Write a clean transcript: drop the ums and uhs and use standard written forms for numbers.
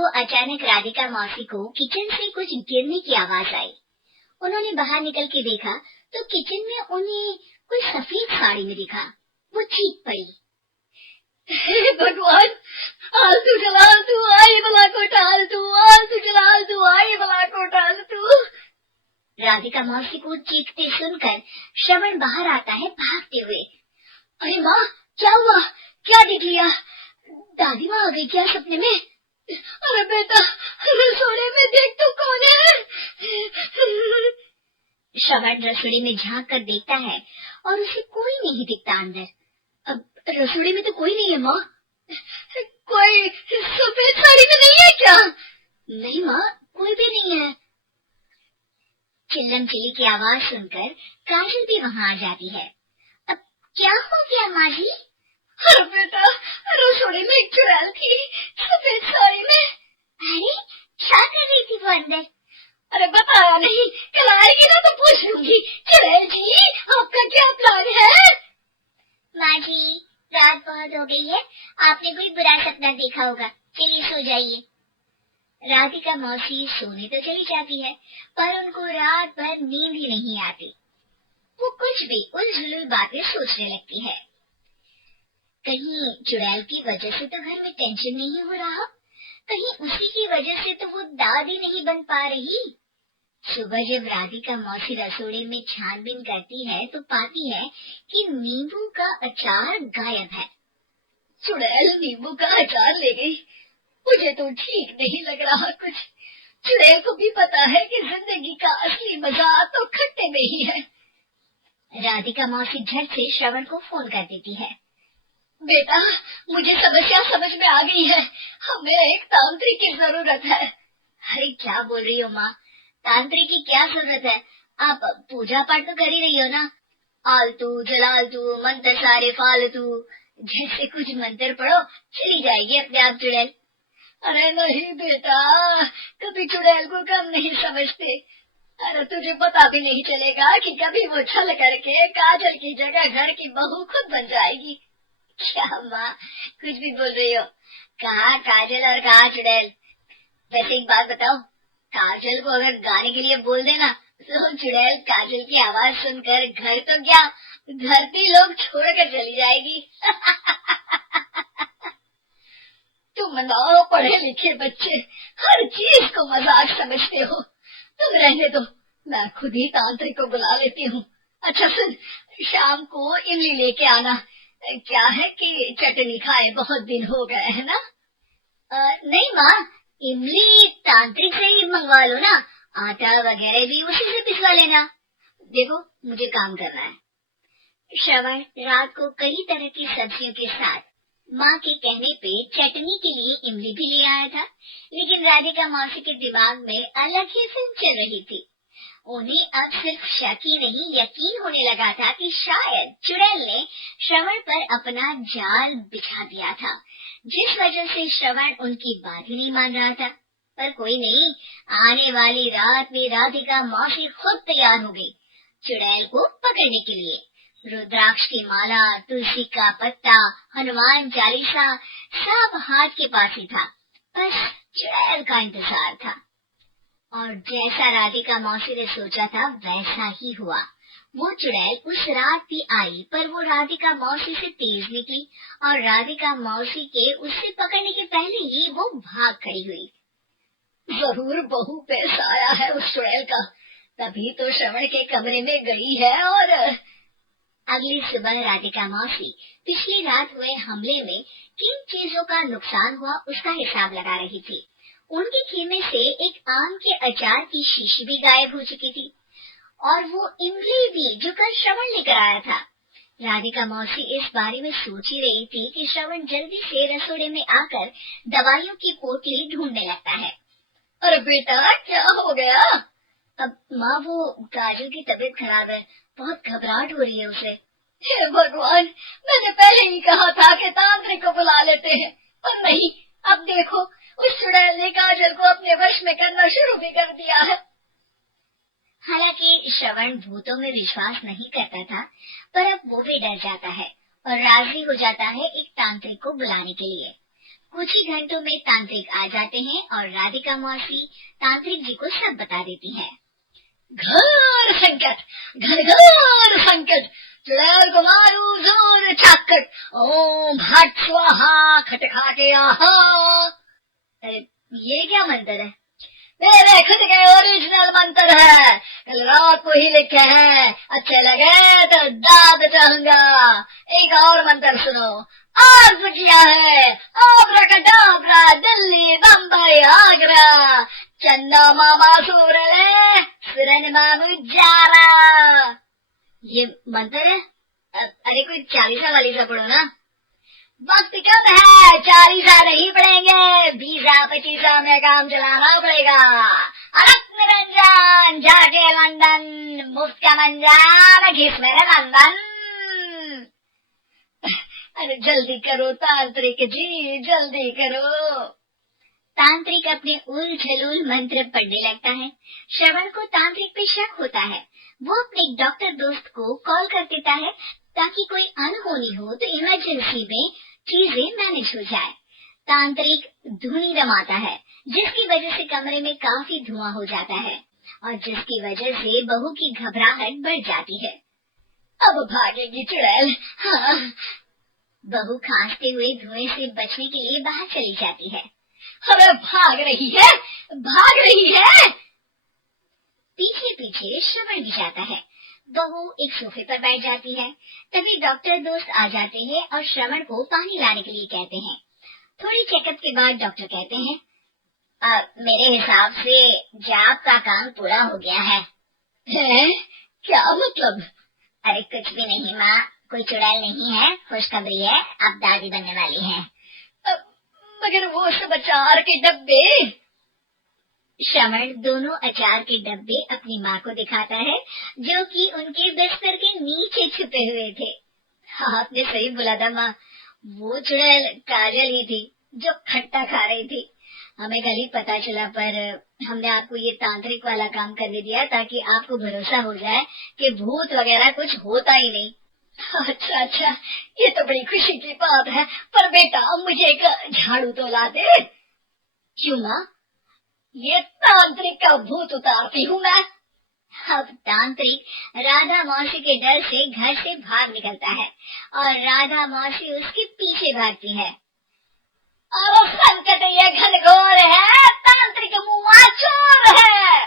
को अचानक राधिका मौसी को किचन से कुछ गिरने की आवाज आई। उन्होंने बाहर निकल के देखा तो किचन में उन्हें कोई सफेद साड़ी में दिखा। वो चीख पड़ी, हे भगवान, आलतू जलाल तू आई बला को टाल तू, आलतू जलाल तू आई बला को टाल तू। राधिका मौसी को चीखते सुनकर श्रवण बाहर आता है भागते हुए। अरे माँ, क्या हुआ? क्या देख लिया? दादी माँ आ गई क्या सपने में? अरे बेटा, रसोड़े में देख तो कौन है? श्रवण रसोड़ी में झांक कर देखता है और उसे कोई नहीं दिखता अंदर। अब रसोड़ी में तो कोई नहीं है माँ। कोई सफेद साड़ी में नहीं है क्या? नहीं माँ, कोई भी नहीं है। चिल्लम चिल्ली की आवाज सुनकर काजल भी वहाँ आ जाती है। अब क्या हो गया माँ जी? अरे बेटा, रसोड़ी में एक चुड़ैल थी सफेद साड़ी में। अरे क्या कर रही थी वो अंदर? अरे बताया नहीं, कल आएगी ना तो पूछ लूंगी। चुड़ैल जी, आपका क्या प्लान है? माँ जी, रात बहुत हो गई है, आपने कोई बुरा सपना देखा होगा, चलिए सो जाइए। राधिका मौसी सोने तो चली जाती है पर उनको रात भर नींद ही नहीं आती। वो कुछ भी उलझुल बातें सोचने लगती है। कहीं चुड़ैल की वजह से तो घर में टेंशन नहीं हो रहा, कहीं उसी की वजह से तो वो दादी नहीं बन पा रही। सुबह जब राधिका मौसी रसोड़े में छानबीन करती है तो पाती है कि नींबू का अचार गायब है। चुड़ैल नींबू का अचार ले गई? मुझे तो ठीक नहीं लग रहा कुछ। चुड़ैल को भी पता है कि जिंदगी का असली मजा तो खट्टे में ही है। राधिका मौसी झट से श्रवण को फोन कर देती है। बेटा, मुझे समस्या समझ में आ गई है, हमें एक तांत्रिक की जरूरत है। अरे क्या बोल रही हो माँ, तांत्रिक की क्या जरूरत है? आप पूजा पाठ तो कर ही रही हो ना। आलतू जलालतू मंत्र सारे फालतू जैसे कुछ मंत्र पढ़ो, चली जाएगी अपने आप चुड़ैल। अरे नहीं बेटा, कभी चुड़ैल को कम नहीं समझते। अरे तुझे पता भी नहीं चलेगा कि कभी वो छल करके काजल की जगह घर की बहू खुद बन जाएगी। क्या माँ, कुछ भी बोल रही हो? कहाँ काजल और कहाँ चुड़ैल? वैसे एक बात बताओ, काजल को अगर गाने के लिए बोल देना तो चुड़ैल काजल की आवाज सुनकर घर तो क्या, धरती लोग छोड़कर चली जाएगी। तुम ना पढ़े लिखे बच्चे हर चीज को मजाक समझते हो। तुम रहने दो, मैं खुद ही तांत्रिक को बुला लेती हूँ। अच्छा सुन, शाम को इमली लेके आना। क्या है कि चटनी खाए बहुत दिन हो गए है ना? नहीं माँ, इमली तांत्रिक से ही मंगवा लो ना, आटा वगैरह भी उसी से पिसवा लेना। देखो मुझे काम करना है। श्रवण रात को कई तरह की सब्जियों के साथ माँ के कहने पे चटनी के लिए इमली भी ले आया था, लेकिन राधिका मौसी के दिमाग में अलग ही फिल्म चल रही थी। उन्हें अब सिर्फ शक ही नहीं यकीन होने लगा था कि शायद चुड़ैल ने श्रवण पर अपना जाल बिछा दिया था, जिस वजह से श्रवण उनकी बात ही नहीं मान रहा था। पर कोई नहीं, आने वाली रात में राधिका मौसी खुद तैयार हो गई चुड़ैल को पकड़ने के लिए। रुद्राक्ष की माला, तुलसी का पत्ता, हनुमान चालीसा सब हाथ के पास ही था, बस चुड़ैल का इंतजार था। और जैसा राधिका मौसी ने सोचा था वैसा ही हुआ। वो चुड़ैल उस रात भी आई, पर वो राधिका मौसी से तेज निकली और राधिका मौसी के उससे पकड़ने के पहले ही वो भाग खड़ी हुई। जरूर बहू पैसा आया है उस चुड़ैल का, तभी तो श्रवण के कमरे में गई है। और अगली सुबह राधिका मौसी पिछली रात हुए हमले में किन चीजों का नुकसान हुआ उसका हिसाब लगा रही थी। उनके खेमे से एक आम के अचार की शीशी भी गायब हो चुकी थी और वो इमली भी जो कल श्रवण लेकर आया था। राधिका मौसी इस बारे में सोच ही रही थी कि श्रवण जल्दी से रसोड़े में आकर दवाइयों की पोटली ढूंढने लगता है। अरे बेटा क्या हो गया? अब माँ, वो काजल की तबीयत खराब है, बहुत घबराहट हो रही है उसे। हे भगवान, मैंने पहले ही कहा था कि तांत्रिक को बुला लेते हैं, पर नहीं, अब देखो उस चुड़ैल ने काजल को अपने वश में करना शुरू भी कर दिया है। हालांकि श्रवण भूतों में विश्वास नहीं करता था, पर अब वो भी डर जाता है और राजी हो जाता है एक तांत्रिक को बुलाने के लिए। कुछ ही घंटों में तांत्रिक आ जाते हैं और राधिका मौसी तांत्रिक जी को सब बता देती है। घोर संकट, घनघोर संकट, चुड़ैल को मारू जोर चाकट, ओम भट स्वाहा खटखाटे आहा। अरे ये क्या मंत्र है? मेरे खुद के ओरिजिनल मंत्र है, कल रात को ही लिखे हैं, अच्छे लगे तो दाद चाहूंगा। एक और मंत्र सुनो, आज किया है आब्राकडाब्रा, दिल्ली बम्बई आगरा, चंदा मामा सूरले सुरन मामू जारा। ये मंत्र है? अरे कोई 40 वाली सा पढ़ो ना। वक्त कब है, 40 नहीं पड़ेंगे, 20-25 में काम चलाना पड़ेगा। अलग निरंजन जाके लंदन, मुफ्त का मंजान घिस मेरे लंदन। अरे जल्दी करो तांत्रिक जी, जल्दी करो। तांत्रिक अपने उल झलूल मंत्र पढ़ने लगता है। श्रवण को तांत्रिक पे शक होता है। वो अपने एक डॉक्टर दोस्त को कॉल कर देता है ताकि कोई अनहोनी हो तो इमरजेंसी में चीजें मैनेज हो जाए। तांत्रिक धुनी रमाता है, जिसकी वजह से कमरे में काफी धुआं हो जाता है और जिसकी वजह से बहू की घबराहट बढ़ जाती है। अब भागेगी चुड़ैल। हाँ। बहू खांसते हुए धुएं से बचने के लिए बाहर चली जाती है। अरे भाग रही है, भाग रही है। पीछे पीछे श्रवण भी जाता है। बहू एक सोफे पर बैठ जाती है। तभी डॉक्टर दोस्त आ जाते हैं और श्रवण को पानी लाने के लिए कहते हैं। थोड़ी चेकअप के बाद डॉक्टर कहते हैं, मेरे हिसाब से जाप का काम पूरा हो गया है। क्या मतलब? अरे कुछ भी नहीं माँ, कोई चुड़ैल नहीं है, खुशखबरी है, अब दादी बनने वाली है। मगर वो सब अचार के डब्बे। श्रवण दोनों अचार के डब्बे अपनी माँ को दिखाता है, जो कि उनके बिस्तर के नीचे छुपे हुए थे। हाँ, आपने सही बोला था माँ, वो चुड़ैल काजल ही थी जो खट्टा खा रही थी। हमें कल ही पता चला, पर हमने आपको ये तांत्रिक वाला काम करने दिया ताकि आपको भरोसा हो जाए कि भूत वगैरह कुछ होता ही नहीं। अच्छा अच्छा, ये तो बड़ी खुशी की बात है, पर बेटा मुझे एक झाड़ू तो ला दे। क्यों माँ? ये तांत्रिक का भूत उतारती हूँ मैं। अब तांत्रिक राधा मौसी के डर से घर से भाग निकलता है और राधा मौसी उसके पीछे भागती है। और संकट ये घनघोर है, तांत्रिक मुआ चोर है।